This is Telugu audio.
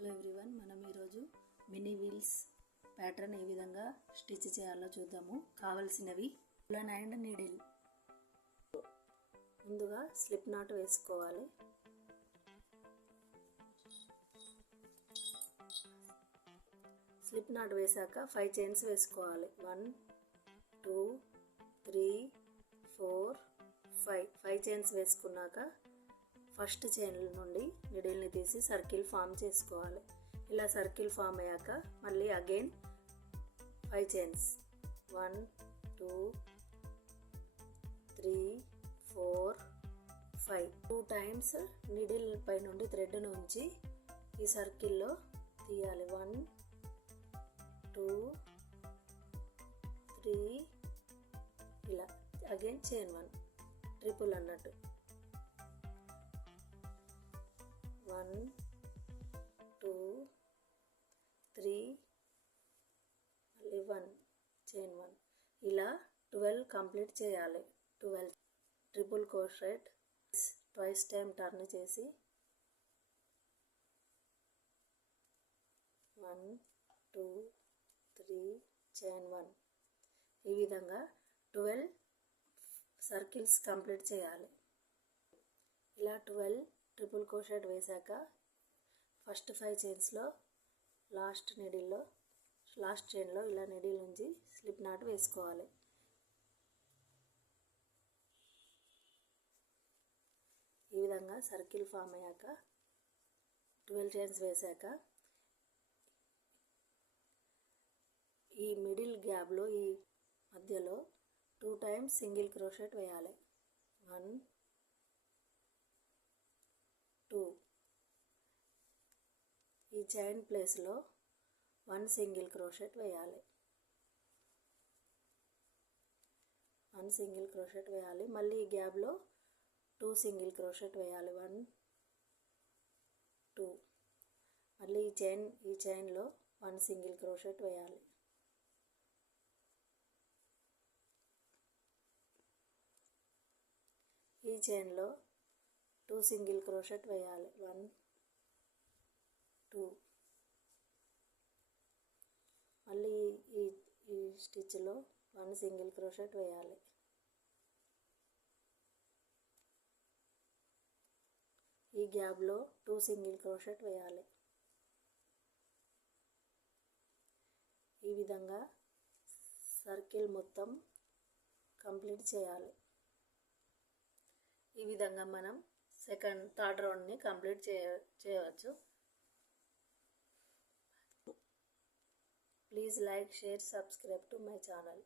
హలో ఎవ్రీవన్, మనం ఈరోజు మినీ వీల్స్ ప్యాటర్న్ ఏ విధంగా స్టిచ్ చేయాలో చూద్దాము. కావలసినవి ఉలన్ అండ్ నీడిల్. ముందుగా స్లిప్ నాట్ వేసుకోవాలి. స్లిప్ నాట్ వేసాక 5 చైన్స్ వేసుకోవాలి. 1 2 3 4 5 చైన్స్ వేసుకున్నాక ఫస్ట్ చైన్ నుండి నీడిల్ని తీసి సర్కిల్ ఫామ్ చేసుకోవాలి. ఇలా సర్కిల్ ఫామ్ అయ్యాక మళ్ళీ అగైన్ 5 చైన్స్ 1 2 3 4 5 2 టైమ్స్ నీడిల్ పై నుండి థ్రెడ్ను ఉంచి ఈ సర్కిల్లో తీయాలి. 1 2 3 ఇలా అగైన్ చైన్ 1 ట్రిపుల్ అన్నట్టు. 1 2 3 మళ్ళీ 1 చైన్ 1 ఇలా 12 కంప్లీట్ చేయాలి. 12 triple crochet twice time turn చేసి 1 2 3 చైన్ 1 ఈ విధంగా 12 సర్కిల్స్ కంప్లీట్ చేయాలి. ఇలా 12 ట్రిపుల్ క్రోషెట్ వేసాక ఫస్ట్ 5 చైన్స్లో లాస్ట్ చైన్లో ఇలా నీడిల్ నుంచి స్లిప్ నాట్ వేసుకోవాలి. ఈ విధంగా సర్కిల్ ఫామ్ అయ్యాక 12 చైన్స్ వేసాక ఈ మిడిల్ గ్యాప్లో ఈ మధ్యలో 2 టైమ్స్ సింగిల్ క్రోషెట్ వేయాలి. 1 2 ఈ చైన్ ప్లేస్లో 1 సింగిల్ క్రోషెట్ వేయాలి. 1 సింగిల్ క్రోషెట్ వేయాలి. మళ్ళీ ఈ గ్యాప్లో 2 సింగిల్ క్రోషెట్ వేయాలి. 1 2 మళ్ళీ ఈ చైన్లో 1 సింగిల్ క్రోషెట్ వేయాలి. ఈ చైన్లో 2 సింగిల్ క్రోషెట్ వేయాలి. 1 2 మళ్ళీ ఈ స్టిచ్లో 1 సింగిల్ క్రోషెట్ వేయాలి. ఈ గ్యాప్లో 2 సింగిల్ క్రోషెట్ వేయాలి. ఈ విధంగా సర్కిల్ మొత్తం కంప్లీట్ చేయాలి. ఈ విధంగా మనం థర్డ్ రౌండ్ని కంప్లీట్ చేయవచ్చు. Please like, share, subscribe to my channel.